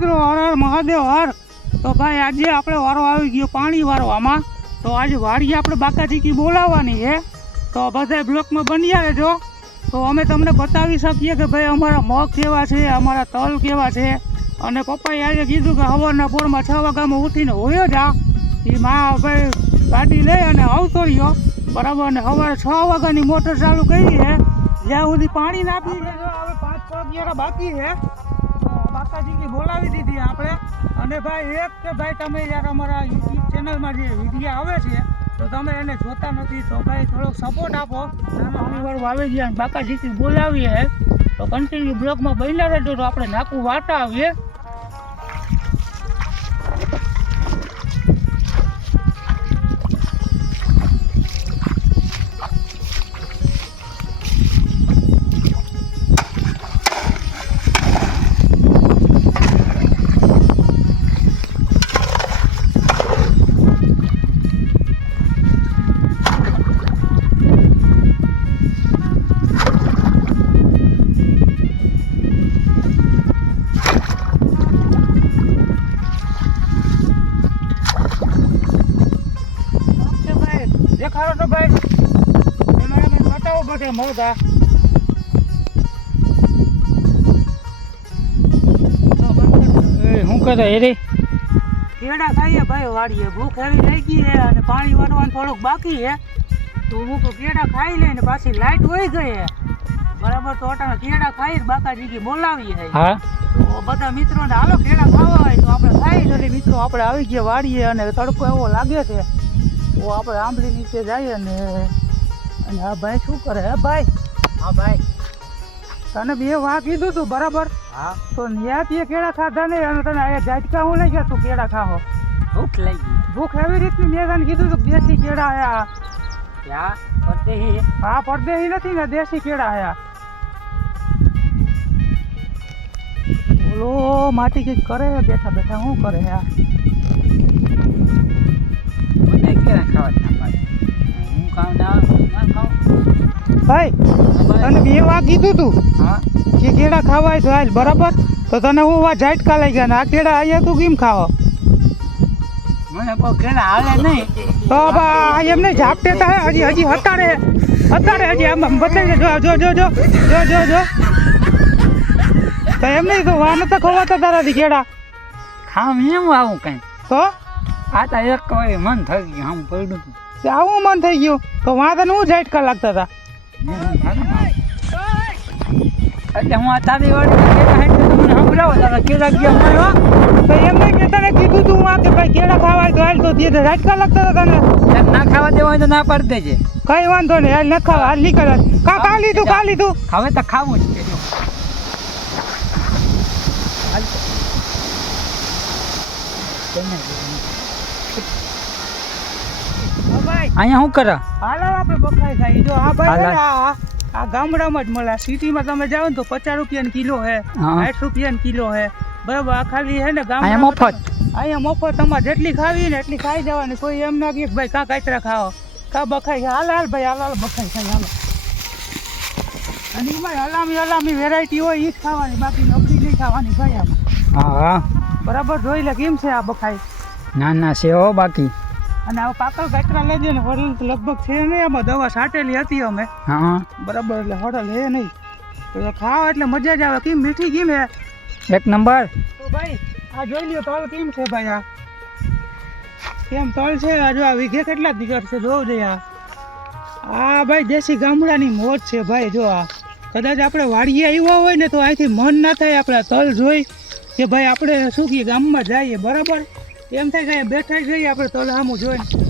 મિત્રો હર મહાદેવ હર. તો ભાઈ આજે આપણે વારો આવી ગયો પાણી વારવામાં. તો આજે વાડીએ આપણે બાકાચીકી બોલાવવાની છે. તો બધા બ્લોકમાં બન્યા રહેજો. તો અમે તમને બતાવી શકીએ કે ભાઈ અમારા મગ કેવા છે, અમારા તલ કેવા છે. અને પપ્પાએ આજે કીધું કે સવારના પોરમાં 6 વાગ્યામાં ઉઠીને હોયો જા. એ માં ભાઈ ગાડી લઈ અને આવતો રહ્યો બરાબર. અને સવારે 6 વાગ્યાની મોટર ચાલુ કરી છે, જ્યાં સુધી પાણી ના પી હવે 5-6 અગિયાર બાકી છે. બાકાચીકી બોલાવી દીધી આપણે. અને ભાઈ એક કે ભાઈ તમે યાર અમારા યુટ્યુબ ચેનલમાં જે વિડીયો આવે છે તો તમે એને જોતા નથી, તો ભાઈ થોડોક સપોર્ટ આપો. પાણીવાળું આવી ગયા બાકાચીકી બોલાવીએ તો કન્ટિન્યુ બ્લોગમાં બન્યા રહેજો. તો આપણે નાકું વાટા આવીએ. દેખાડો તો ભાઈ એમાં બતાવો બધે મોઢા. શું કરે રે કેળા ખાઈએ ભાઈ વાડીએ. ભૂખ એવી થઈ ગઈ છે અને પાણી વારવાનું થોડુંક બાકી છે. તો હું કેળા ખાઈ લઈને પાછી લાઈટ વહી ગઈ છે બરાબર. તો અટાણે કેળા ખાઈ બાકાચીકી બોલાવી છે. તો બધા મિત્રોને હાલો કેળા ખાવા હોય તો આપણે ખાઈ જલ્દી. મિત્રો આપણે આવી ગયા વાડીએ અને તડકો એવો લાગે છે. તો આપણે આંબલી નીચે જઈએ ને આ ભાઈ શું કરે? હે ભાઈ, હા ભાઈ તને બે વાં કીધું તું બરાબર. હા તો ન્યા તે કેળા ખાધા નહીં અને તને અહીંયા ઝાટકા હું લઈ ગયા તું કેળા ખાવો? ભૂખ લઈ ગઈ. ભૂખ એવી રીતની મેં તને કીધું તું દેશી કેળા આયા. ક્યાં પરદેહી? હા પરદેહી નથી ને દેશી કેળા આયા. ઓલો માટી કંઈક કરે બેઠા બેઠા. શું કરે આ? ભાઈ તને બે વાર કીધું તું કે કેળા ખાવાય તો હાલ બરાબર. તો તને હું વા ઝાટકા લઈ ગયા ને આ કેળા અહીંયા તું કેમ ખાવો? મને કોઈ કેળા હાલે નહીં. તો એમ નહીં ઝાપટે તો હજી હજી હતાડે હજી આમ બતાવી જો જો જો જો જો જો જો. તો એમ નહીં તો વા નતા ખવાતા તારાથી કેળા ખામ એમ આવું કઈ. તો આ તો એક કોઈ મન થઈ ગયું આમ પડ્યું હતું. આવું મન થઈ ગયું તો વાં તને હું ઝાટકા લાગતા હતા. એટલે હું આ તારી વાળી તમને સંભળાવો તારા કેળા ગયા તો એમ નહીં કે તને કીધું તું આ કે ભાઈ કેળા ખાવાય તો હાલ. તો તે ઝાટકા લાગતા હતા તને. ના ખાવા દેવા હોય તો ના પાડી દેજે. કઈ વાંધો નહીં હાલ ન ખાવા હાલ નીકળ. કા લીધું હવે તો ખાવું જ છે. અહીંયા શું કરે? હાલો આપણે બખાઈ ખાઈ. જો આ ભાઈ આ ગામડામાં જ મળે. સિટીમાં તમે જાઓ ને તો 50 રૂપિયાનો કિલો છે, 60 રૂપિયાનો કિલો છે બરાબર. આ ખાલી છે ને ગામમાં મફત. અહીંયા મફત તમારે જેટલી ખાવી ને એટલી ખાઈ જવાની. કોઈ એમ ના કે ભાઈ કા કાચરા ખાઓ કા બખાઈ ખા. હાલ ભાઈ હાલ બખાઈ ખાઈ હાલો. અને એમાં હલામી વેરાયટી હોય એ જ ખાવાની, બાકી નબળી નહીં ખાવાની ભાઈ આમાં. હા બરાબર. જોઈ લે કેમ છે આ બખાઈ. ના છે હો બાકી. અને આ પાકલ કાકરા લેજે ને હોડલ તો લગભગ છે નહીં. આમાં દવા છાંટેલી હતી અમે બરાબર. એટલે હોડલ હે નહીં. તો ખાવ એટલે મજા જ આવે. કેમ મીઠી કેમ હે? એક નંબર. તો ભાઈ આ જોઈ લ્યો તલ કેમ છે ભાઈ. આ કેમ તલ છે? આ જો આ વીઘે કેટલા દીકર છે જોવ જઈ. આ ભાઈ દેશી ગામડાની મોજ છે ભાઈ. જો આ કદાચ આપણે વાડીએ આવ્યા હોય ને તો અહીંથી મન ના થાય આપણે તલ જોઈ કે ભાઈ આપણે શું કહીએ ગામમાં જઈએ બરાબર. એમ થાય કે બેઠા જઈએ આપણે તલ સામું જોઈને.